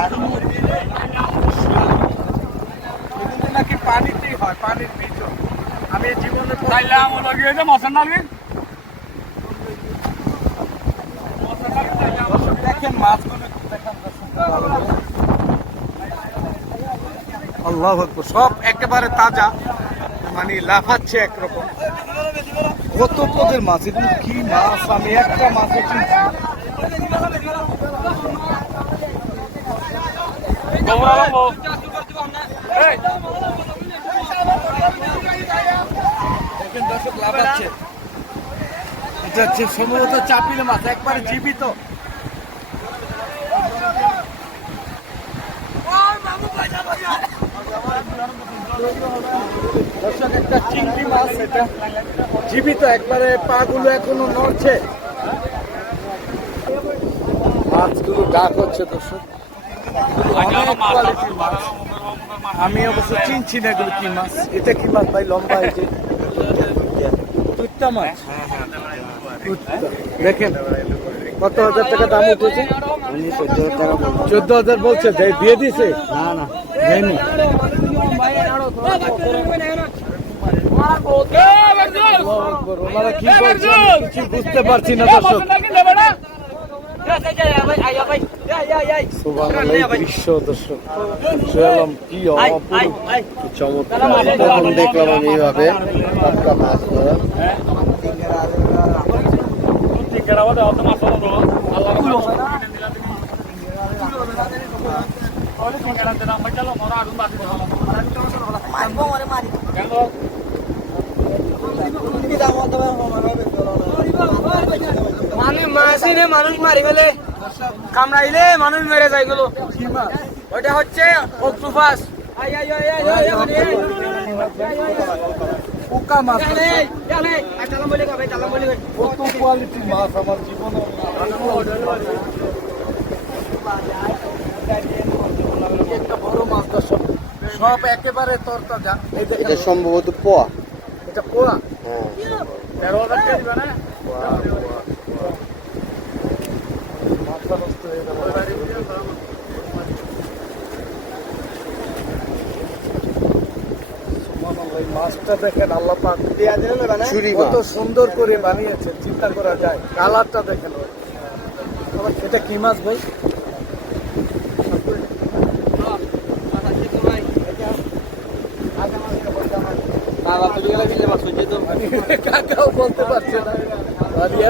আর এগুলো নাকি পানিতেই হয়, পানির বীজ। আমি জীবনে দেখেন মাছগুলো দেখান। আল্লাহু আকবার, সব একেবারে তাজা, মানে লাফাচ্ছে একরকম। কত পদের মাছ, এগুলো কি মাছ? আমি একটা মাছও চিনছি। দেখেন দর্শক, লাফাচ্ছে। এটা হচ্ছে সম্ভবত চাপিলে মাছ, একবারে জীবিত। দর্শক, একটা চিংড়ি মাছ, এটা জীবিত, একবারে পা গুলো এখনো নড়ছে। মাছগুলো ডাক হচ্ছে দর্শক, অনেক কোয়ালিটির মাছ। আমি অবশ্য চিনছি না এগুলো কি মাছ। এটা কি মাছ ভাই? লম্বা এই যে তুত্তা মাছ। দেখেন কত হাজার টাকা দাম উঠেছে। 14,000 বলছে, দিয়ে দিছে? না না, দেয়নি। ওনারা কি বলছেন কিছু বুঝতে পারছি না দর্শক। দৃশ্য দর্শক, কি চমৎকার। প্রথম দেখলাম আমি এইভাবে টাটকা মাছ ধরা। মানুষ মারি ফেলে, কামড়াইলে মানুষ মেরে যায় গুলো। ওটা হচ্ছে অক্টোপাস। পোকা মাছ, কত কোয়ালিটির মাছ আমার জীবনে। একটা বড় মাছ দর্শক, সব একেবারে তরতাজা। এই দেখেন, এটা সম্ভবত পোয়া। এটা পোয়া। হ্যাঁ, 13,000 টাকা দিবে না? মাথা নষ্ট হয়ে গেল। এই মাছটা দেখেন, আল্লাহ পাক কত সুন্দর করে বানিয়েছে, চিন্তা করা যায়। কালারটা দেখেন। এটা কি মাছ ভাই? কাকাও বলতে পারছে না,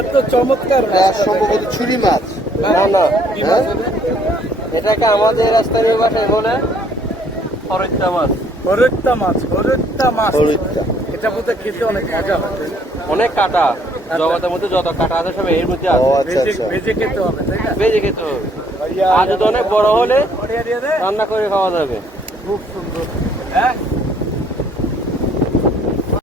এত চমৎকার মাছ। সম্ভবত ছুরি মাছ। না না, এটাকে আমাদের রাস্তার এই বাসায় বলে হরিদ্দা মাছ। হরিদ্দা মাছ, হরিদ্দা মাছ। এটা বোধহয় খেতে অনেক মজা হবে। অনেক কাটা, জগতের মধ্যে যত কাটা আছে সব এর মধ্যে আছে। ভেজে খেতে হবে, তাই না? ভেজে খেতে হবে। আর যদি অনেক বড় হলে রান্না করে খাওয়া যাবে। খুব সুন্দর। হ্যাঁ।